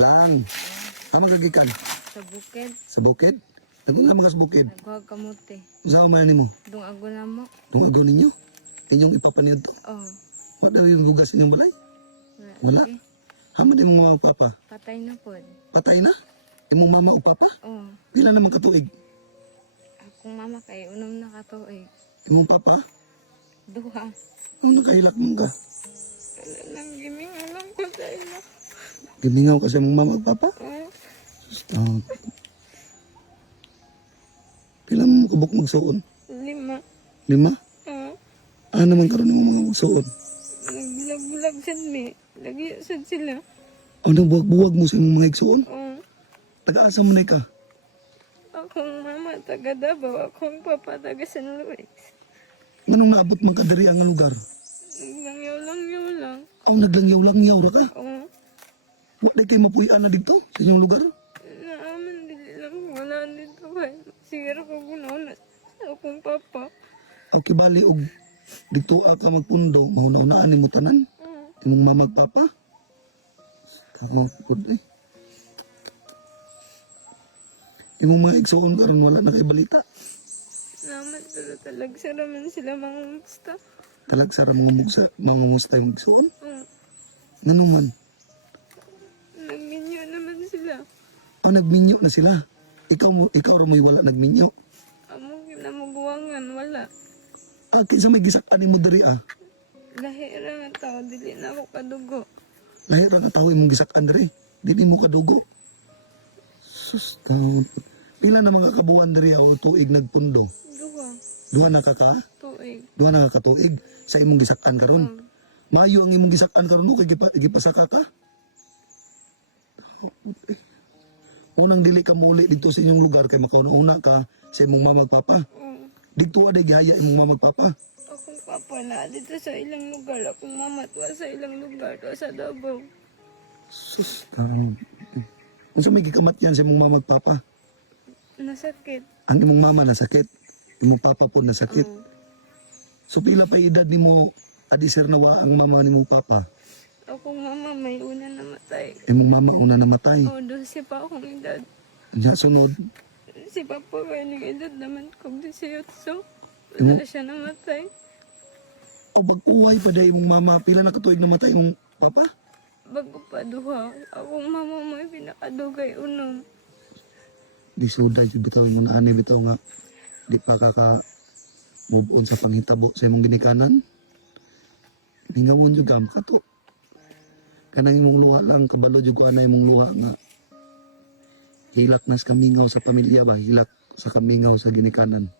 Lang. Ama kagikan. Sa bukid. Sa bukid? Naging nga mga sa bukid. Naghuwag kamuti. Sa umahan ni mo? Dung ago na mo. Kung agaw ninyo? Inyong ipapaniyod to? Oh. Wala yung bugas inyong balay? Wala? Sige. Hama di mong mga papa? Patay na po. Patay na? Imong mama o papa? Oh. Pila naman katuig? Akong mama kay unom na katuig. Imong papa? Duha. Ano nakahilak mo ka? Wala nang giming alam ko sa ila. Gimingaw ka sa imong mama o papa? Oh. Pila mo kabuk magsuon? 5. 5? Oh. Ano naman karon mo mga magsuon? Nagbulag-bulag sad mi. Lagi sad sila. Ano buwag-buwag mo sa imong mga igsuon? Oh. Taga-asa mo na ka? Akong mama taga Davao. Akong papa taga San Luis. Anong naabot man ka diri ang lugar? Langyaw lang. Aw naglangyaw-langyaw ra ka? Oh. Wala kayo mapuy-an na dito sa inyong lugar? Naaman dili lang. Wala dito ba. Siguro ko gunaw na sa akong papa. Aw kibali og dito ka magpundo, mahuna-hunaan nimo tanan? Oh. Imong mama ug papa? Ako pud eh. Imong mga igsuon karon wala na kay balita. Naman pero talag sa raman sila mga musta. Talagsa ra mga musta yung igsuon. Oh. Ngano man? Nagminyo naman sila. Aw nagminyo na sila. Ikaw ra mo'y wala nagminyo. Amo kinamuguwangan wala. Kinsa may gisak-an nimo diri ah? Lahira nga tao dili na ako kadugo. Lahi ra nga tawo imong gisak-an diri. Dili mo kadugo. Sus taon. Pila na mga kabuan diri o tuig nagpundo? Duwa. Duha na ka ka? Tuig. Duha na ka katuig sa imong gisak-an karon. Maayo ang imong gisak-an karon mo kay gipasaka ka. Unang dili ka muli dito sa inyong lugar kay makauna-una ka sa imong mama ug papa. Oh. Dito aday gihaya imong mama ug papa. Akong papa na dito sa ilang lugar. Akong mama tuwa sa ilang lugar. Tuwa sa Davao. Sus taon. Unsa may gikamatyan sa imong mama ug papa? Nasakit. Ang imong mama nasakit, imong papa po nasakit. Oh. So pila pa edad nimo adi sir nawa ang mama nimo papa? Akong mama may una namatay. Imong mama una namatay. Oh, 12 pa akong edad. Nya sunod, Si papa kaya ng edad naman kong 18. Wala siya namatay. o bag-uhay pa dahil imong mama, pila na katuig namatay imong papa? Bago pa duha. Akong mama may pinakadugay unom. Di suday jud bitaw mo na ani bitaw nga di pa ka move on sa panghitabo sa imong ginikanan. Lingawon jud gam kato. Kanang imong luha lang kabalo jud ko anay imong luha nga hilak na sa kamingaw sa pamilya ba, hilak sa kamingaw sa ginikanan.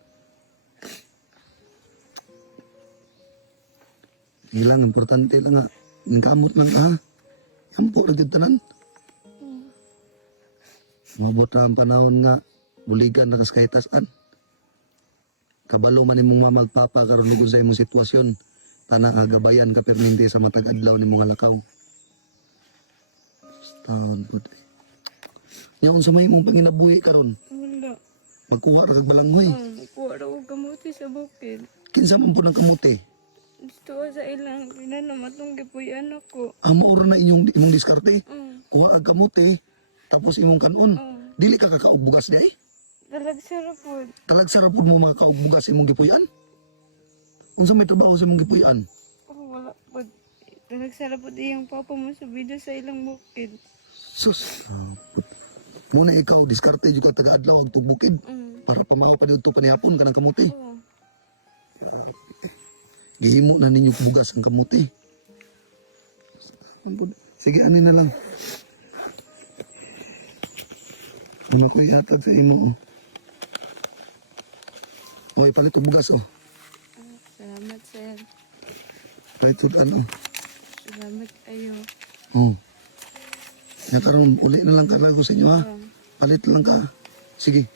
Ilang importante lang nga, nagkamot lang ha. Yampo na jud tanan. Mabot na ang panahon nga, buligan na kaskahitasan. Kabalo man imong mama ug papa karon lugod sa imong sitwasyon. Tanang agabayan ka perminti sa matag adlaw ni mga lakaw. Staan po. Yaon sa may imong panginabuhi karon. Wala. Magkuha ra kag balanghoy. Kuha raw kamuti sa bukid. Kinsa man po ng kamuti. Dito sa ilang pinanamatong gipuyan ako. Maura na imong diskarte. Mm. Kuha kag kamuti tapos imong kanon. Dili ka kakaog bugas di ay? Dalag sarapod. Talag sarapod mo mga kaog bugas imong gipuyan. Unsa may trabaho sa imong gipuyan? Oh, wala po. Dalag sarapod iyang papa mo subido sa ilang bukid. Sus. Muna ikaw diskarte jud ka taga-adlaw ag tugbukid para pamahaw pa dito panihapon kanang kamuti. Oh. Gihimo na ninyo bugas ang kamuti. Sige, ani na lang. Ano ko ihatag sa imo, oh. Okay, palit og bugas, oh. Salamat, sir. Palit og ano. Salamat kayo. Oh. Nga karon uli na lang kalago sa inyo, ha. Palit lang ka. Sige.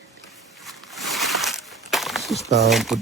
Sus, taon po.